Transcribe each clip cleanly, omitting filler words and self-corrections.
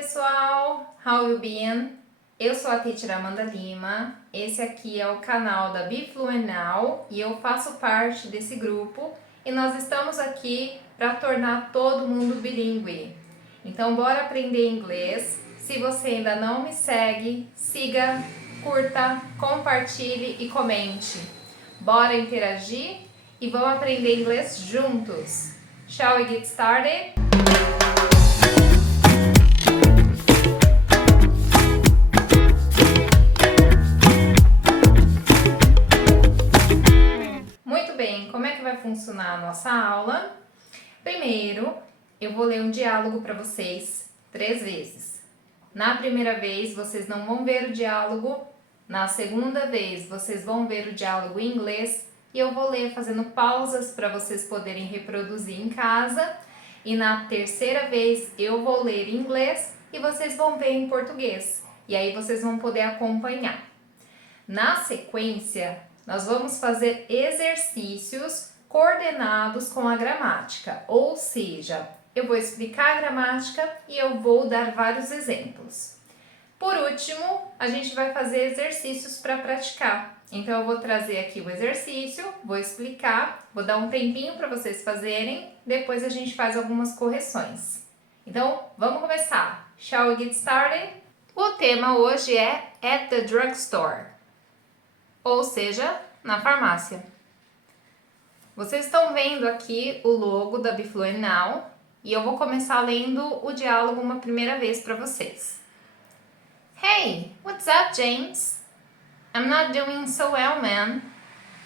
pessoal! How you been? Eu sou a Teacher Amanda Lima, esse aqui é o canal da Be Fluent Now e eu faço parte desse grupo e nós estamos aqui para tornar todo mundo bilíngue. Então bora aprender inglês. Se você ainda não me segue, siga, curta, compartilhe e comente. Bora interagir e vamos aprender inglês juntos. Shall we get started? Muito bem, como é que vai funcionar a nossa aula? Primeiro, eu vou ler um diálogo para vocês 3 vezes. Na primeira vez, vocês não vão ver o diálogo. Na segunda vez, vocês vão ver o diálogo em inglês. E eu vou ler fazendo pausas para vocês poderem reproduzir em casa. E na terceira vez, eu vou ler em inglês e vocês vão ver em português. E aí vocês vão poder acompanhar. Na sequência, nós vamos fazer exercícios coordenados com a gramática, ou seja, eu vou explicar a gramática e eu vou dar vários exemplos. Por último, a gente vai fazer exercícios para praticar. Então, eu vou trazer aqui o exercício, vou explicar, vou dar um tempinho para vocês fazerem, depois a gente faz algumas correções. Então, vamos começar. Shall we get started? O tema hoje é at the drugstore, ou seja, na farmácia. Vocês estão vendo aqui o logo da Be Fluent Now e eu vou começar lendo o diálogo uma primeira vez para vocês. Hey, what's up, James? I'm not doing so well, man.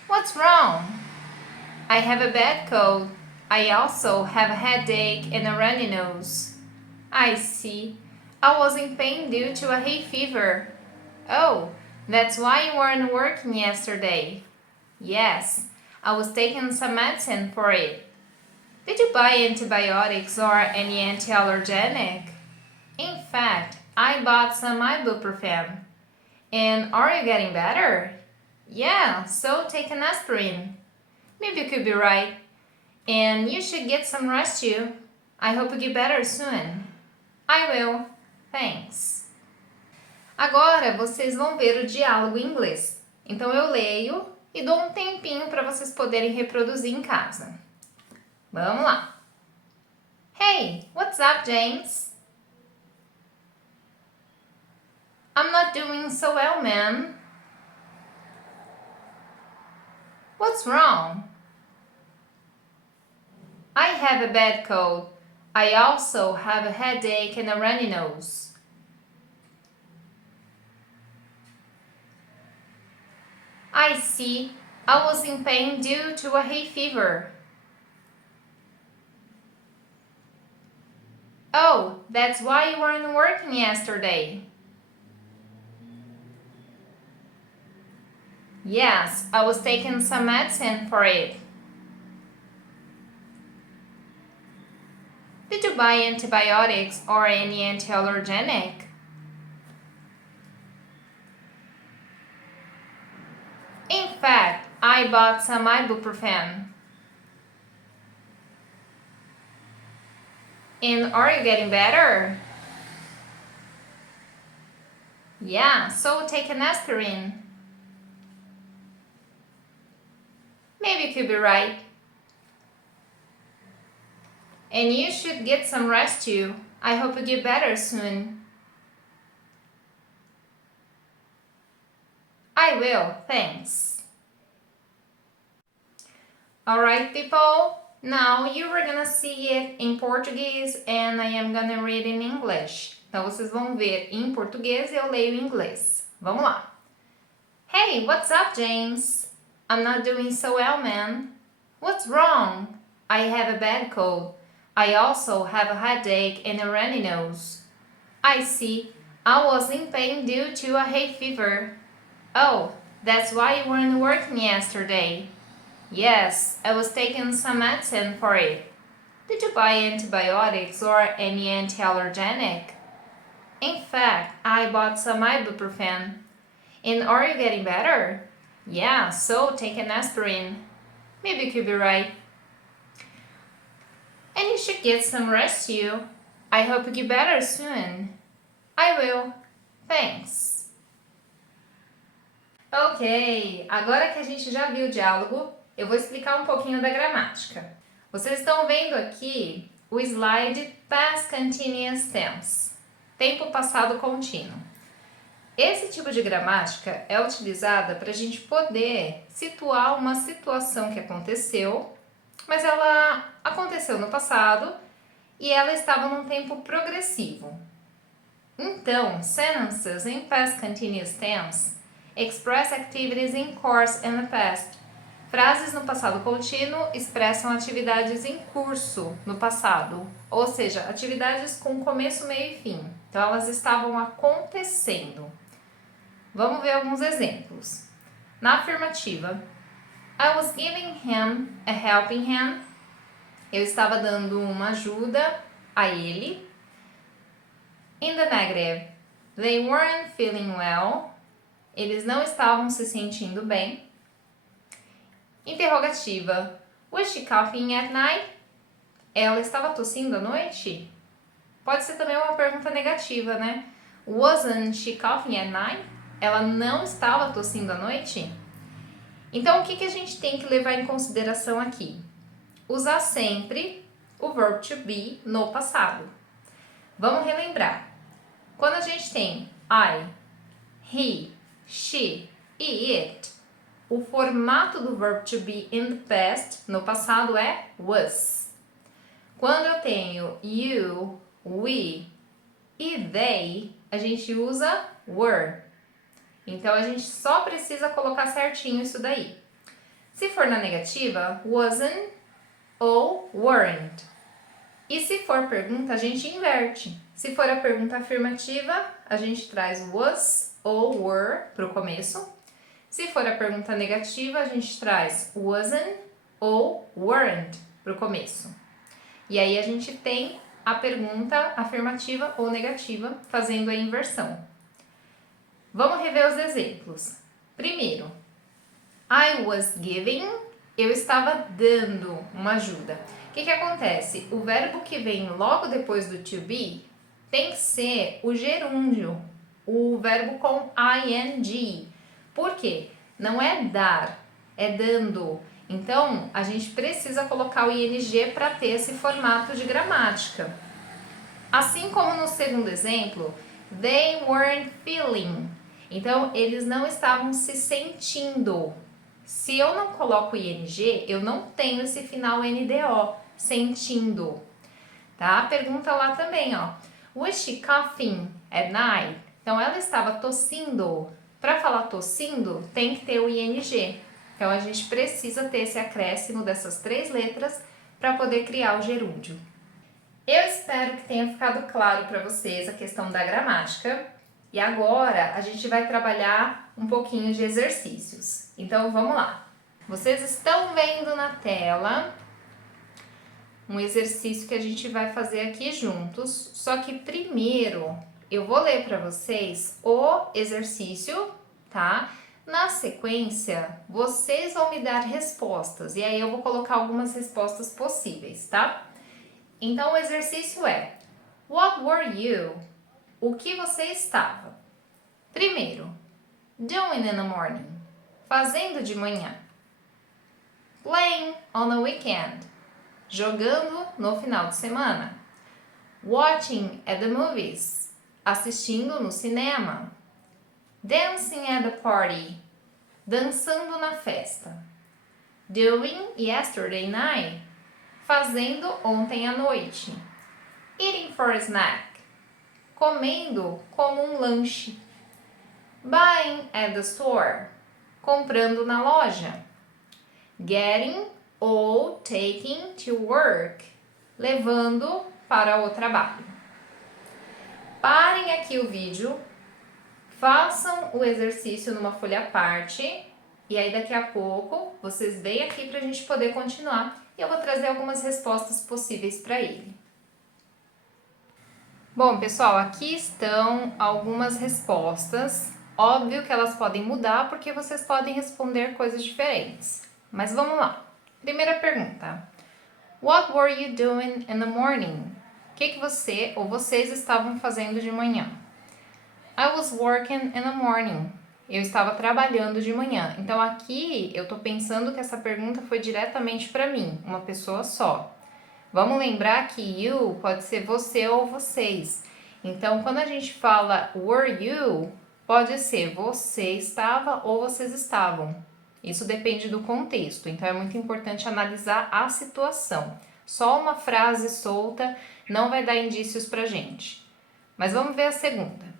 What's wrong? I have a bad cold. I also have a headache and a runny nose. I see. I was in pain due to a hay fever. Oh, that's why you weren't working yesterday. Yes, I was taking some medicine for it. Did you buy antibiotics or any anti-allergenic? In fact, I bought some ibuprofen. And are you getting better? Yeah, so take an aspirin. Maybe you could be right. And you should get some rest too. I hope you get better soon. I will. Thanks. Agora vocês vão ver o diálogo em inglês. Então eu leio e dou um tempinho para vocês poderem reproduzir em casa. Vamos lá. Hey, what's up, James? I'm not doing so well, man. What's wrong? I have a bad cold. I also have a headache and a runny nose. I see. I was in pain due to a hay fever. Oh, that's why you weren't working yesterday. Yes, I was taking some medicine for it. Did you buy antibiotics or any anti-allergenic? In fact, I bought some ibuprofen. And are you getting better? Yeah, so take an aspirin. Maybe you could be right. And you should get some rest too. I hope you get better soon. I will, thanks. Alright, people, now you are gonna see it in Portuguese and I am gonna read in English. Então vocês vão ver em português e eu leio em inglês. Vamos lá. Hey, what's up, James? I'm not doing so well, man. What's wrong? I have a bad cold. I also have a headache and a runny nose. I see. I was in pain due to a hay fever. Oh, that's why you weren't working yesterday. Yes, I was taking some medicine for it. Did you buy antibiotics or any anti-allergenic? In fact, I bought some ibuprofen. And are you getting better? Yeah, so take an aspirin. Maybe you could be right. And you should get some rest too. I hope you get better soon. I will. Thanks. Ok, agora que a gente já viu o diálogo, eu vou explicar um pouquinho da gramática. Vocês estão vendo aqui o slide Past Continuous Tense, tempo passado contínuo. Esse tipo de gramática é utilizada para a gente poder situar uma situação que aconteceu, mas ela aconteceu no passado e ela estava num tempo progressivo. Então, sentences in past continuous tense express activities in course in the past. Frases no passado contínuo expressam atividades em curso no passado, ou seja, atividades com começo, meio e fim. Então, elas estavam acontecendo. Vamos ver alguns exemplos. Na afirmativa, I was giving him a helping hand. Eu estava dando uma ajuda a ele. In the negative, they weren't feeling well. Eles não estavam se sentindo bem. Interrogativa, was she coughing at night? Ela estava tossindo à noite? Pode ser também uma pergunta negativa, né? Wasn't she coughing at night? Ela não estava tossindo à noite? Então, o que a gente tem que levar em consideração aqui? Usar sempre o verbo to be no passado. Vamos relembrar. Quando a gente tem I, he, she e it, o formato do verbo to be in the past, no passado, é was. Quando eu tenho you, we e they, a gente usa were. Então, a gente só precisa colocar certinho isso daí. Se for na negativa, wasn't ou weren't. E se for pergunta, a gente inverte. Se for a pergunta afirmativa, a gente traz was ou were para o começo. Se for a pergunta negativa, a gente traz wasn't ou weren't para o começo. E aí a gente tem a pergunta afirmativa ou negativa fazendo a inversão. Vamos rever os exemplos. Primeiro, I was giving, eu estava dando uma ajuda. O que acontece? O verbo que vem logo depois do to be tem que ser o gerúndio, o verbo com ing. Por quê? Não é dar, é dando. Então, a gente precisa colocar o ing para ter esse formato de gramática. Assim como no segundo exemplo, they weren't feeling. Então, eles não estavam se sentindo. Se eu não coloco ing, eu não tenho esse final NDO, sentindo. Tá? A pergunta lá também, ó. Was she coughing at night? Então, ela estava tossindo. Para falar tossindo, tem que ter o ing. Então, a gente precisa ter esse acréscimo dessas 3 letras para poder criar o gerúndio. Eu espero que tenha ficado claro para vocês a questão da gramática. E agora, a gente vai trabalhar um pouquinho de exercícios. Então, vamos lá. Vocês estão vendo na tela um exercício que a gente vai fazer aqui juntos, só que primeiro eu vou ler para vocês o exercício, tá? Na sequência, vocês vão me dar respostas e aí eu vou colocar algumas respostas possíveis, tá? Então, o exercício é: What were you? O que você estava? Primeiro, doing in the morning. Fazendo de manhã. Playing on the weekend. Jogando no final de semana. Watching at the movies. Assistindo no cinema. Dancing at the party. Dançando na festa. Doing yesterday night. Fazendo ontem à noite. Eating for a snack. Comendo como um lanche. Buying at the store. Comprando na loja. Getting ou taking to work. Levando para o trabalho. Parem aqui o vídeo. Façam o exercício numa folha à parte. E aí daqui a pouco vocês vêm aqui para a gente poder continuar. E eu vou trazer algumas respostas possíveis para ele. Bom, pessoal, aqui estão algumas respostas. Óbvio que elas podem mudar porque vocês podem responder coisas diferentes. Mas vamos lá. Primeira pergunta. What were you doing in the morning? O que você ou vocês estavam fazendo de manhã? I was working in the morning. Eu estava trabalhando de manhã. Então aqui eu tô pensando que essa pergunta foi diretamente para mim, uma pessoa só. Vamos lembrar que you pode ser você ou vocês. Então quando a gente fala were you, pode ser você estava ou vocês estavam. Isso depende do contexto. Então é muito importante analisar a situação. Só uma frase solta não vai dar indícios pra gente. Mas vamos ver a segunda.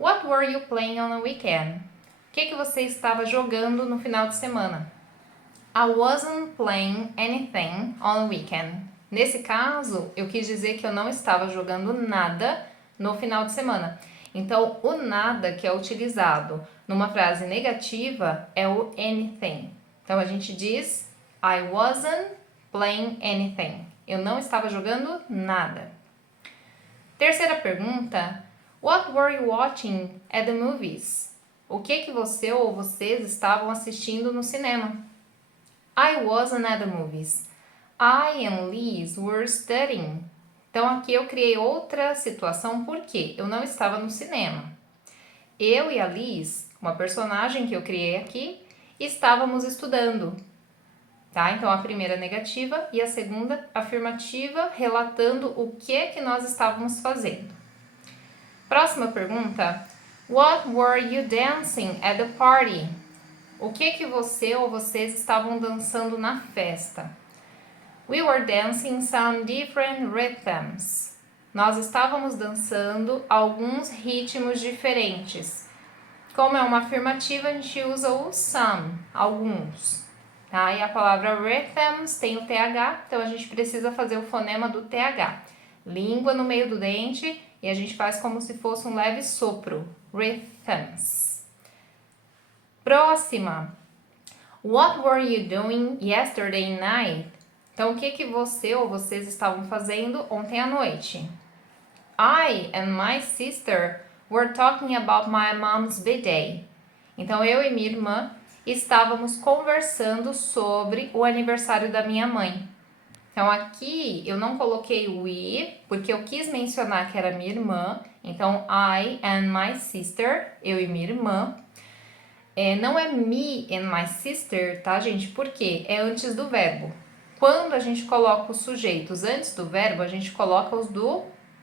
What were you playing on the weekend? O que você estava jogando no final de semana? I wasn't playing anything on the weekend. Nesse caso, eu quis dizer que eu não estava jogando nada no final de semana. Então, o nada que é utilizado numa frase negativa é o anything. Então, a gente diz I wasn't playing anything. Eu não estava jogando nada. Terceira pergunta. What were you watching at the movies? O que você ou vocês estavam assistindo no cinema? I wasn't at the movies. I and Liz were studying. Então aqui eu criei outra situação porque eu não estava no cinema. Eu e a Liz, uma personagem que eu criei aqui, estávamos estudando. Tá? Então a primeira negativa e a segunda afirmativa, relatando o que nós estávamos fazendo. Próxima pergunta. What were you dancing at the party? O que você ou vocês estavam dançando na festa? We were dancing some different rhythms. Nós estávamos dançando alguns ritmos diferentes. Como é uma afirmativa, a gente usa o some, alguns. Tá? E a palavra rhythms tem o TH, então a gente precisa fazer o fonema do TH. Língua no meio do dente e a gente faz como se fosse um leve sopro. Rhythms. Próxima. What were you doing yesterday night? Então, o que você ou vocês estavam fazendo ontem à noite? I and my sister were talking about my mom's birthday. Então, eu e minha irmã estávamos conversando sobre o aniversário da minha mãe. Então, aqui eu não coloquei we, porque eu quis mencionar que era minha irmã. Então, I and my sister, eu e minha irmã. Não é me and my sister, tá, gente? Por quê? É antes do verbo. Quando a gente coloca os sujeitos antes do verbo, a gente coloca os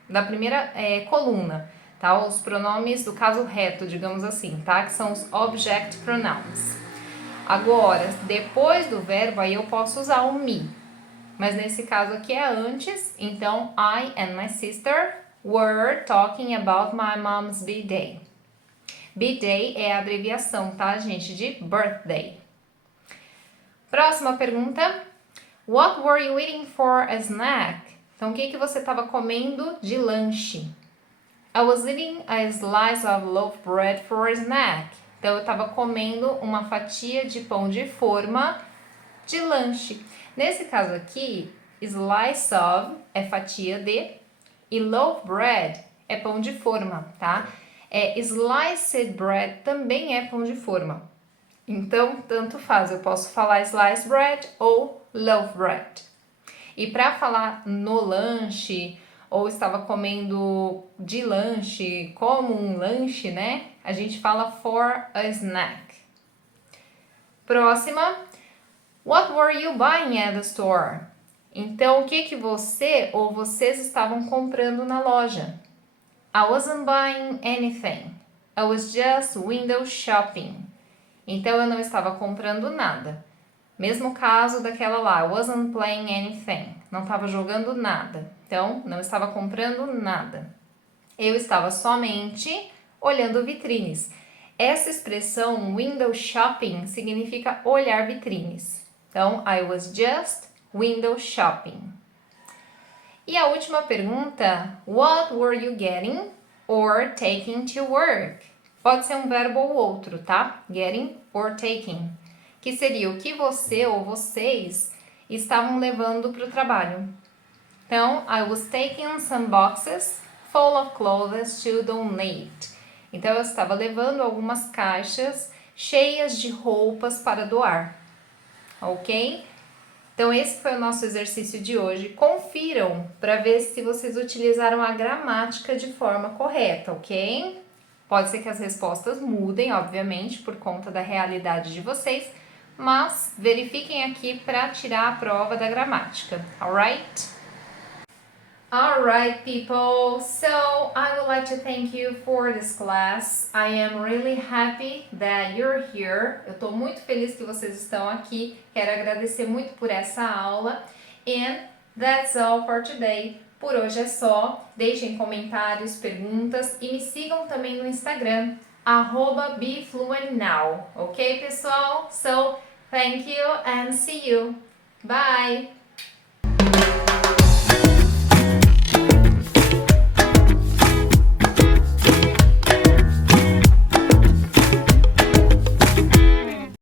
da primeira coluna, tá? Os pronomes do caso reto, digamos assim, tá? Que são os object pronouns. Agora, depois do verbo, aí eu posso usar o me. Mas nesse caso aqui é antes, então I and my sister were talking about my mom's birthday. Birthday é a abreviação, tá, gente, de birthday. Próxima pergunta. What were you eating for a snack? Então, o que você estava comendo de lanche? I was eating a slice of loaf bread for a snack. Então, eu estava comendo uma fatia de pão de forma de lanche. Nesse caso aqui, slice of é fatia de e loaf bread é pão de forma, tá? Sliced bread também é pão de forma. Então, tanto faz, eu posso falar sliced bread ou loaf bread. E para falar no lanche, ou estava comendo de lanche, como um lanche, né? A gente fala for a snack. Próxima. What were you buying at the store? Então, o que você ou vocês estavam comprando na loja? I wasn't buying anything. I was just window shopping. Então, eu não estava comprando nada. Mesmo caso daquela lá, I wasn't playing anything. Não estava jogando nada. Então, não estava comprando nada. Eu estava somente olhando vitrines. Essa expressão window shopping significa olhar vitrines. Então, I was just window shopping. E a última pergunta, what were you getting or taking to work? Pode ser um verbo ou outro, tá? Getting or taking. Que seria o que você ou vocês estavam levando para o trabalho. Então, I was taking some boxes full of clothes to donate. Então, eu estava levando algumas caixas cheias de roupas para doar. Ok? Então, esse foi o nosso exercício de hoje. Confiram para ver se vocês utilizaram a gramática de forma correta, ok? Pode ser que as respostas mudem, obviamente, por conta da realidade de vocês, mas verifiquem aqui para tirar a prova da gramática, alright? Alright, people, so I would like to thank you for this class. I am really happy that you're here. Eu estou muito feliz que vocês estão aqui. Quero agradecer muito por essa aula. And that's all for today. Por hoje é só. Deixem comentários, perguntas e me sigam também no Instagram, @BeFluentNow. Ok, pessoal? So, thank you and see you. Bye!